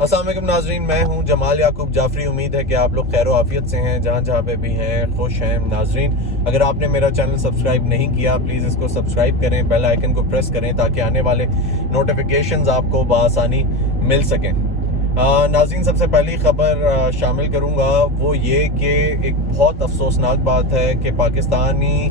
السلام علیکم ناظرین، میں ہوں جمال یعقوب جعفری۔ امید ہے کہ آپ لوگ خیر و عافیت سے ہیں، جہاں جہاں پہ بھی ہیں خوش ہیں۔ ناظرین، اگر آپ نے میرا چینل سبسکرائب نہیں کیا، پلیز اس کو سبسکرائب کریں، بیل آئیکن کو پریس کریں تاکہ آنے والے نوٹیفیکیشنز آپ کو بآسانی مل سکیں۔ ناظرین، سب سے پہلی خبر شامل کروں گا وہ یہ کہ ایک بہت افسوسناک بات ہے کہ پاکستانی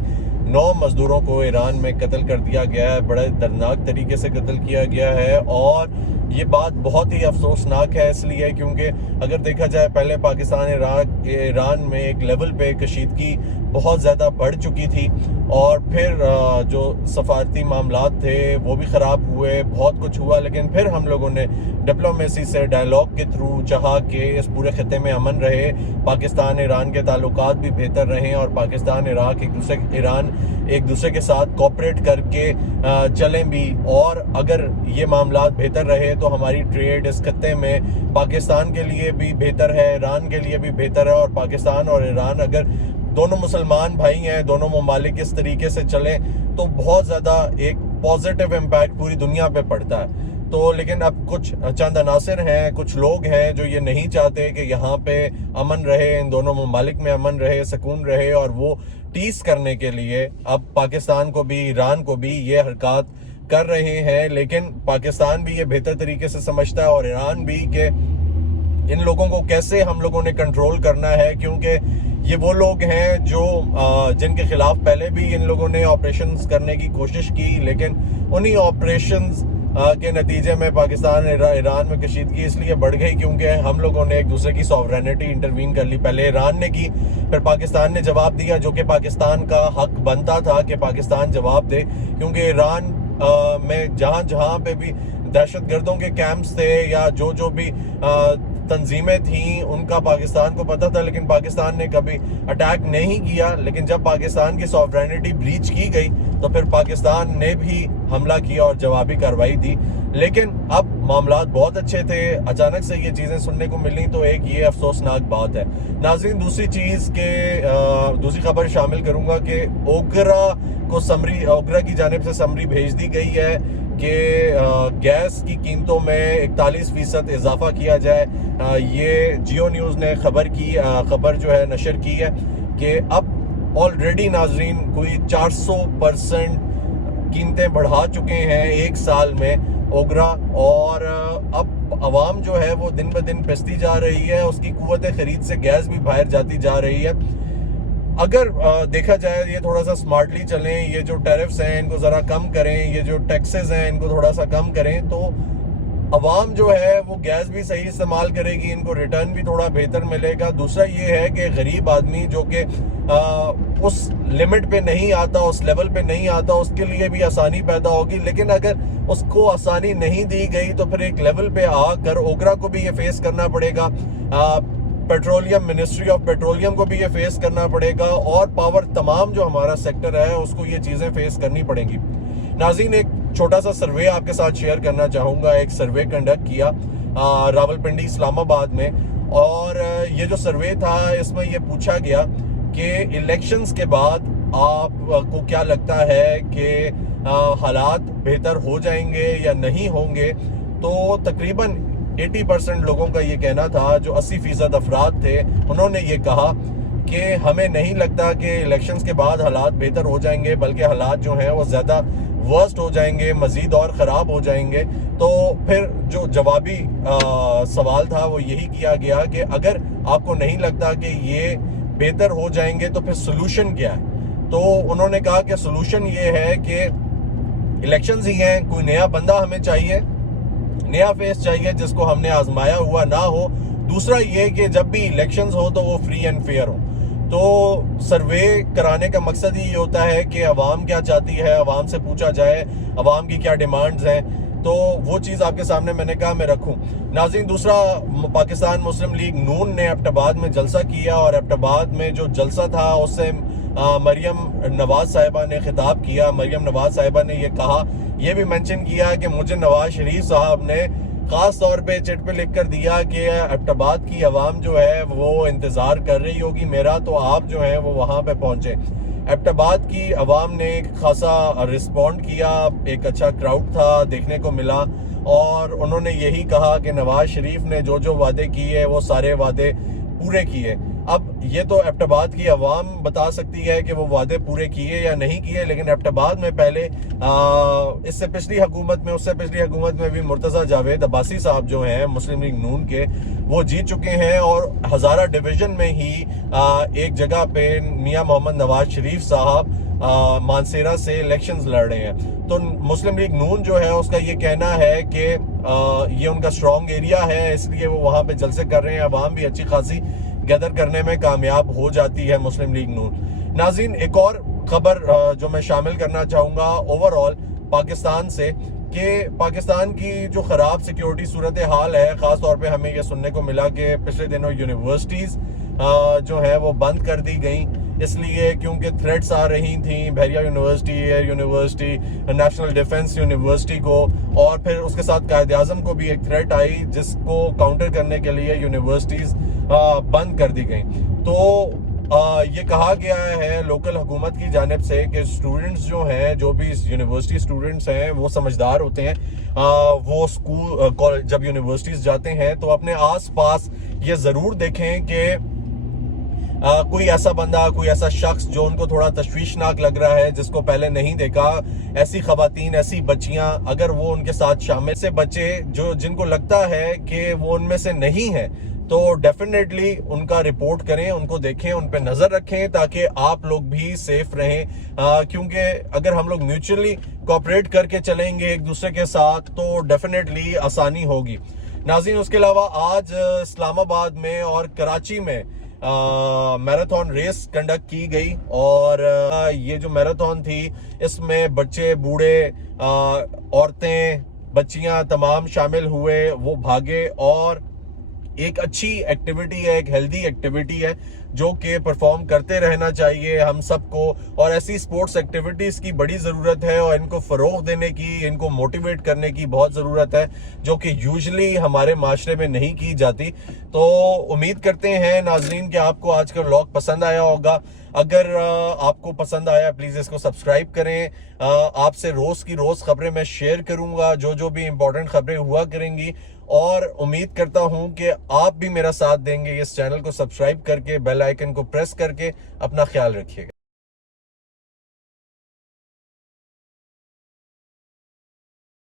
9 مزدوروں کو ایران میں قتل کر دیا گیا ہے۔ بڑے دردناک طریقے سے قتل کیا گیا ہے، اور یہ بات بہت ہی افسوسناک ہے اس لیے کیونکہ اگر دیکھا جائے پہلے پاکستان ایران میں ایک لیول پہ کشیدگی بہت زیادہ بڑھ چکی تھی، اور پھر جو سفارتی معاملات تھے وہ بھی خراب ہوئے، بہت کچھ ہوا، لیکن پھر ہم لوگوں نے ڈپلومیسی سے ڈائلاگ کے تھرو چاہا کہ اس پورے خطے میں امن رہے، پاکستان ایران کے تعلقات بھی بہتر رہیں، اور پاکستان ایران ایک دوسرے کے ساتھ کوپریٹ کر کے چلیں بھی، اور اگر یہ معاملات بہتر رہے تو ہماری ٹریڈ اس خطے میں پاکستان کے لیے بھی بہتر ہے، ایران کے لیے بھی بہتر ہے، اور پاکستان اور ایران اگر دونوں مسلمان بھائی ہیں، دونوں ممالک اس طریقے سے چلیں تو بہت زیادہ ایک پازیٹیو امپیکٹ پوری دنیا پہ پڑتا ہے۔ تو لیکن اب کچھ چند عناصر ہیں، کچھ لوگ ہیں جو یہ نہیں چاہتے کہ یہاں پہ امن رہے، ان دونوں ممالک میں امن رہے، سکون رہے، اور وہ ٹیس کرنے کے لیے اب پاکستان کو بھی ایران کو بھی یہ حرکات کر رہے ہیں۔ لیکن پاکستان بھی یہ بہتر طریقے سے سمجھتا ہے، اور ایران بھی، کہ ان لوگوں کو کیسے ہم لوگوں نے کنٹرول کرنا ہے، کیونکہ یہ وہ لوگ ہیں جو جن کے خلاف پہلے بھی ان لوگوں نے آپریشنز کرنے کی کوشش کی، لیکن انہی آپریشنز کے نتیجے میں پاکستان ایران میں کشیدگی اس لیے بڑھ گئی کیونکہ ہم لوگوں نے ایک دوسرے کی سوورینٹی انٹروین کر لی۔ پہلے ایران نے کی، پھر پاکستان نے جواب دیا، جو کہ پاکستان کا حق بنتا تھا کہ پاکستان جواب دے، کیونکہ ایران میں جہاں جہاں پہ بھی دہشت گردوں کے کیمپس تھے یا جو بھی تنظیمیں تھیں ان کا پاکستان کو پتہ تھا، لیکن پاکستان نے کبھی اٹیک نہیں کیا۔ لیکن جب پاکستان کی سوورینٹی بریچ کی گئی تو پھر پاکستان نے بھی حملہ کیا اور جوابی کارروائی دی۔ لیکن اب معاملات بہت اچھے تھے، اچانک سے یہ چیزیں سننے کو ملیں تو ایک یہ افسوسناک بات ہے۔ ناظرین، دوسری خبر شامل کروں گا کہ اوگرا کی جانب سے سمری بھیج دی گئی ہے کہ گیس کی قیمتوں میں 41% اضافہ کیا جائے۔ یہ جیو نیوز نے خبر جو ہے نشر کی ہے کہ اب آلریڈی ناظرین کوئی 400% قیمتیں بڑھا چکے ہیں ایک سال میں اوگرا، اور اب عوام جو ہے وہ دن بہ دن پستی جا رہی ہے، اس کی قوت خرید سے گیس بھی باہر جاتی جا رہی ہے۔ اگر دیکھا جائے یہ تھوڑا سا سمارٹلی چلیں، یہ جو ٹیرفز ہیں ان کو ذرا کم کریں، یہ جو ٹیکسز ہیں ان کو تھوڑا سا کم کریں، تو عوام جو ہے وہ گیس بھی صحیح استعمال کرے گی، ان کو ریٹرن بھی تھوڑا بہتر ملے گا۔ دوسرا یہ ہے کہ غریب آدمی جو کہ اس لمٹ پہ نہیں آتا، اس لیول پہ نہیں آتا، اس کے لیے بھی آسانی پیدا ہوگی۔ لیکن اگر اس کو آسانی نہیں دی گئی تو پھر ایک لیول پہ آ کر اوگرا کو بھی یہ فیس کرنا پڑے گا، منسٹری آف پیٹرولیم کو بھی یہ فیس کرنا پڑے گا، اور پاور تمام جو ہمارا سیکٹر ہے اس کو یہ چیزیں فیس کرنی پڑیں گی۔ ناظرین، ایک چھوٹا سا سروے آپ کے ساتھ شیئر کرنا چاہوں گا۔ ایک سروے کنڈکٹ کیا راولپنڈی اسلام آباد میں، اور یہ جو سروے تھا اس میں یہ پوچھا گیا کہ الیکشنز کے بعد آپ کو کیا لگتا ہے کہ حالات بہتر ہو جائیں گے یا نہیں ہوں گے، تو تقریباً 80% لوگوں کا یہ کہنا تھا، جو 80% افراد تھے انہوں نے یہ کہا کہ ہمیں نہیں لگتا کہ الیکشنز کے بعد حالات بہتر ہو جائیں گے، بلکہ حالات جو ہیں وہ زیادہ ورسٹ ہو جائیں گے، مزید اور خراب ہو جائیں گے۔ تو پھر جو جوابی سوال تھا وہ یہی کیا گیا کہ اگر آپ کو نہیں لگتا کہ یہ بہتر ہو جائیں گے تو پھر سلوشن کیا ہے؟ تو انہوں نے کہا کہ سلوشن یہ ہے کہ الیکشنز ہی ہیں، کوئی نیا بندہ ہمیں چاہیے، نیا فیس چاہیے جس کو ہم نے آزمایا ہوا نہ ہو۔ دوسرا یہ کہ جب بھی الیکشنز ہو تو وہ فری اینڈ فیئر ہو۔ تو سروے کرانے کا مقصد ہی یہ ہوتا ہے کہ عوام کیا چاہتی ہے، عوام سے پوچھا جائے عوام کی کیا ڈیمانڈز ہیں، تو وہ چیز آپ کے سامنے میں نے کہا میں رکھوں۔ ناظرین، دوسرا، پاکستان مسلم لیگ نون نے ایبٹ آباد میں جلسہ کیا، اور ایبٹ آباد میں جو جلسہ تھا اس سے مریم نواز صاحبہ نے خطاب کیا۔ مریم نواز صاحبہ نے یہ کہا، یہ بھی منشن کیا کہ مجھے نواز شریف صاحب نے خاص طور پہ چٹ پہ لکھ کر دیا کہ ایبٹ آباد کی عوام جو ہے وہ انتظار کر رہی ہوگی میرا، تو آپ جو ہیں وہ وہاں پہ پہنچے۔ ایبٹ آباد کی عوام نے ایک خاصا رسپونڈ کیا، ایک اچھا کراؤڈ تھا دیکھنے کو ملا، اور انہوں نے یہی کہا کہ نواز شریف نے جو جو وعدے کیے وہ سارے وعدے پورے کیے. اب یہ تو ایبٹ آباد کی عوام بتا سکتی ہے کہ وہ وعدے پورے کیے یا نہیں کیے, لیکن ایبٹ آباد میں پہلے اس سے پچھلی حکومت میں, اس سے پچھلی حکومت میں بھی مرتضیٰ جاوید عباسی صاحب جو ہیں مسلم لیگ نون کے, وہ جیت چکے ہیں, اور ہزارہ ڈویژن میں ہی ایک جگہ پہ میاں محمد نواز شریف صاحب مانسیرا سے الیکشنز لڑ رہے ہیں. تو مسلم لیگ نون جو ہے اس کا یہ کہنا ہے کہ یہ ان کا اسٹرانگ ایریا ہے, اس لیے وہ وہاں پہ جلسے کر رہے ہیں, عوام بھی اچھی خاصی گیدر کرنے میں کامیاب ہو جاتی ہے مسلم لیگ نون. ناظرین, ایک اور خبر جو میں شامل کرنا چاہوں گا اوور آل پاکستان سے, کہ پاکستان کی جو خراب سیکیورٹی صورتحال ہے, خاص طور پہ ہمیں یہ سننے کو ملا کہ پچھلے دنوں یونیورسٹیز جو ہیں وہ بند کر دی گئیں, اس لیے کیونکہ تھریٹس آ رہی تھیں Bahria university, air university, national defence university کو, اور پھر اس کے ساتھ قائد اعظم کو بھی ایک تھریٹ آئی جس کو کاؤنٹر کرنے کے لیے یونیورسٹیز بند کر دی گئیں. تو یہ کہا گیا ہے لوکل حکومت کی جانب سے کہ اسٹوڈنٹس جو ہیں, جو بھی یونیورسٹی اسٹوڈنٹس ہیں, وہ سمجھدار ہوتے ہیں, وہ اسکول جب یونیورسٹیز جاتے ہیں تو اپنے آس پاس یہ ضرور دیکھیں کہ کوئی ایسا بندہ, کوئی ایسا شخص جو ان کو تھوڑا تشویشناک لگ رہا ہے, جس کو پہلے نہیں دیکھا. ایسی خواتین, ایسی بچیاں اگر وہ ان کے ساتھ شامل, سے بچے جن کو لگتا ہے کہ وہ ان میں سے نہیں ہے, تو ڈیفینیٹلی ان کا رپورٹ کریں, ان کو دیکھیں, ان پہ نظر رکھیں, تاکہ آپ لوگ بھی سیف رہیں. کیونکہ اگر ہم لوگ میوچولی کوآپریٹ کر کے چلیں گے ایک دوسرے کے ساتھ تو ڈیفینیٹلی آسانی ہوگی. ناظرین, اس کے علاوہ آج اسلام آباد میں اور کراچی میں میراتھن ریس کنڈکٹ کی گئی, اور یہ جو میراتھن تھی اس میں بچے, بوڑھے, عورتیں, بچیاں تمام شامل ہوئے, وہ بھاگے, اور ایک اچھی ایکٹیویٹی ہے, ایک ہیلدی ایکٹیویٹی ہے جو کہ پرفارم کرتے رہنا چاہیے ہم سب کو, اور ایسی سپورٹس ایکٹیویٹیز کی بڑی ضرورت ہے, اور ان کو فروغ دینے کی, ان کو موٹیویٹ کرنے کی بہت ضرورت ہے, جو کہ یوزلی ہمارے معاشرے میں نہیں کی جاتی. تو امید کرتے ہیں ناظرین کہ آپ کو آج کا ولاگ پسند آیا ہوگا. اگر آپ کو پسند آیا پلیز اس کو سبسکرائب کریں. آپ سے روز کی روز خبریں میں شیئر کروں گا, جو بھی امپورٹنٹ خبریں ہوا کریں گی, اور امید کرتا ہوں کہ آپ بھی میرا ساتھ دیں گے اس چینل کو سبسکرائب کر کے, بیل آئیکن کو پریس کر کے. اپنا خیال رکھیے گا.